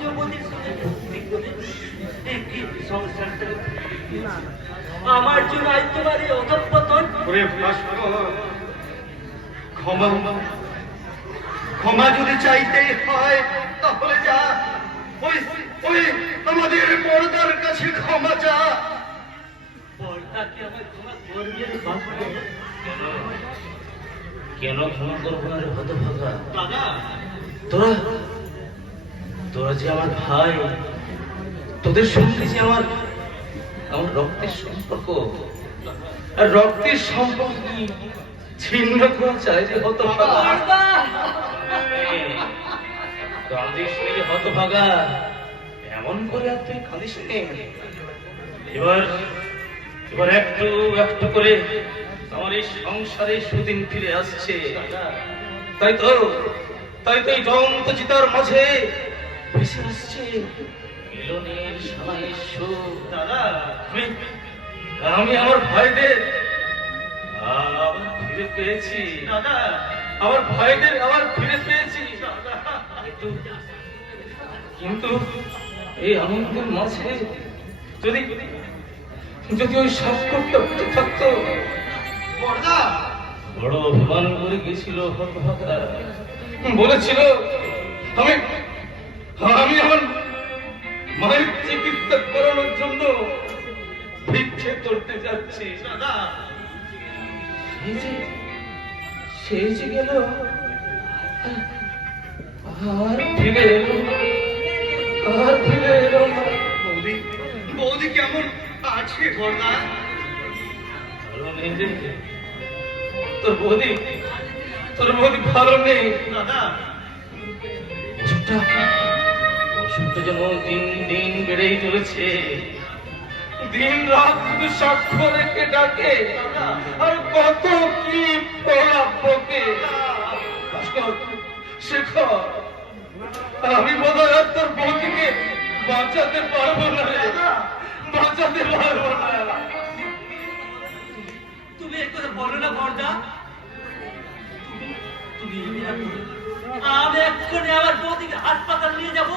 যুবতীর সঙ্গে সংসারটা আমার জন্য আজ তোমার এই অধঃপতন। ক্ষমা ক্ষমা যদি চাইতেই হয় তাহলে যা ওই ওই আমাদের পর্দার কাছে ক্ষমা চা। পর্দাকে আমার ক্ষমা করবে বাপরে? কেন ক্ষমা করবো না রে হতভাগা? দাদা তোরা তোরা যে আমার ভাই, তোদের সঙ্গে যে আমার আমার রক্তের সম্পর্ক, আর রক্তের সম্পর্ক ছিন্ন করা চাই রে হতভাগা। কাঁদিস নি রে হতভাগা, এমন করে আর তুই কাঁদিস নি। এবার এবার একটু একটু করে আমার এই সংসারে সুদিন ফিরে আসছে। তাই তো এই দন্ত চিতার মাঝে ভেসে আসছে মিলনের সানাই সুর। দাদা আমি আমার ভাইদের আবার ফিরে পেয়েছি। দাদা আমার ভাইদের আবার ফিরে পেয়েছি। কিন্তু এই আনন্দের মাঝে যদি যদি ওই সাক্ষরটা বেঁচে থাকতো, বড় অভিমান করে গেছিল হতভাগা। বলেছিল আমি আমি আমার মায়ের চিকিৎসা করানোর জন্য ভিক্ষে করতে যাচ্ছি। দাদা সেই যে গেল আর ফিরে এলো না। বৌদি বৌদি কেমন আছে বর্দা? ভালো নেই রে, তোর বৌদি ভালো নেই। দাদা অসুখটা যেন দিন দিন বেড়েই চলেছে। দিন রাত শুধু সাক্ষ্য রেখে ডাকে, আর কত কি প্রলাপ বকে। শেখর আমি বোধহয় আর তোর বৌদিকে বাঁচাতে পারবো না রে, বাঁচাতে পারবো না। তুমি এই কথা বলো না বর্দা। আমি এক্ষুনি আমার বৌদিকে হাসপাতাল নিয়ে যাবো।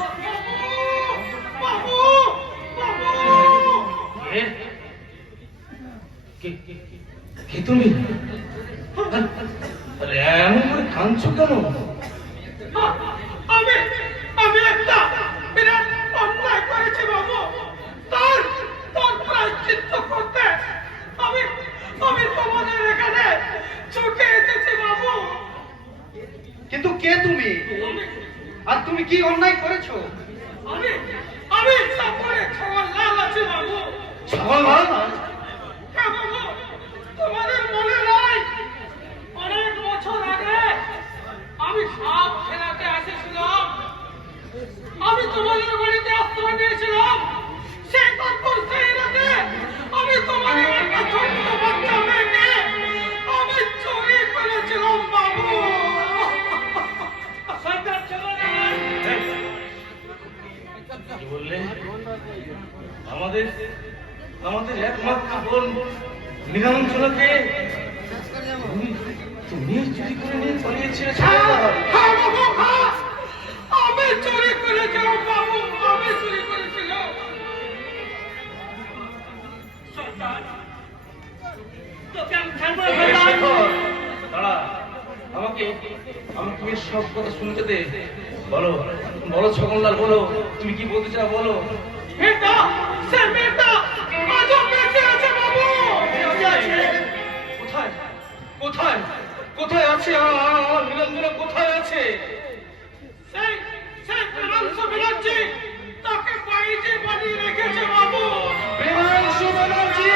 কে তুমি? এমন করে কাঁদছো কেন? আমি একটা বিরাট অন্যায় করেছি বাবু। তার প্রায়শ্চিত্ত করতে আমি তোমাদের এখানে ছুটে এসেছি বাবু। কিন্তু কে তুমি? আর তুমি কি অন্যায় করেছো? আমি সাপরে খাওয়ার লাল আছে বাবু। ছাওয়াল? হ্যাঁ বাবু, তোমাদের মনে নাই অনেক বছর আগে আমি সাপ খেলাতে এসেছিলাম। আমি তোমাদের বাড়িতে আশ্রয় নিয়েছিলাম। সেই তারপর সেই রাতে আমি তোমাদের একটা ছোট্ট বাচ্চা মেয়েকে আমি চুরি করেছিলাম বাবু। কি বললে? আমাদের একমাত্র বোন মীনাঞ্চলাকে তুমি চুরি করে নিয়ে পালিয়েছিলে? হ্যাঁ বাবু, হ্যাঁ, আমি চুরি করেছিলাম বাবু, আমি চুরি করেছিলাম। দাঁড়া, আমাকে তুমি সব কথা শুনতে দে। বলো ছগনলাল, বলো তুমি কি বলতে চাও, বলো। মেয়েটা, সে মেয়েটা আজও বেঁচে আছে বাবু। কোথায় কোথায় কোথায় আছে আমার নীলাঞ্জনা? কোথায় আছে? সেই প্রেমাংশু ব্যানার্জি তাকে বাইরে বানিয়ে রেখেছে বাবু। প্রেমাংশু ব্যানার্জি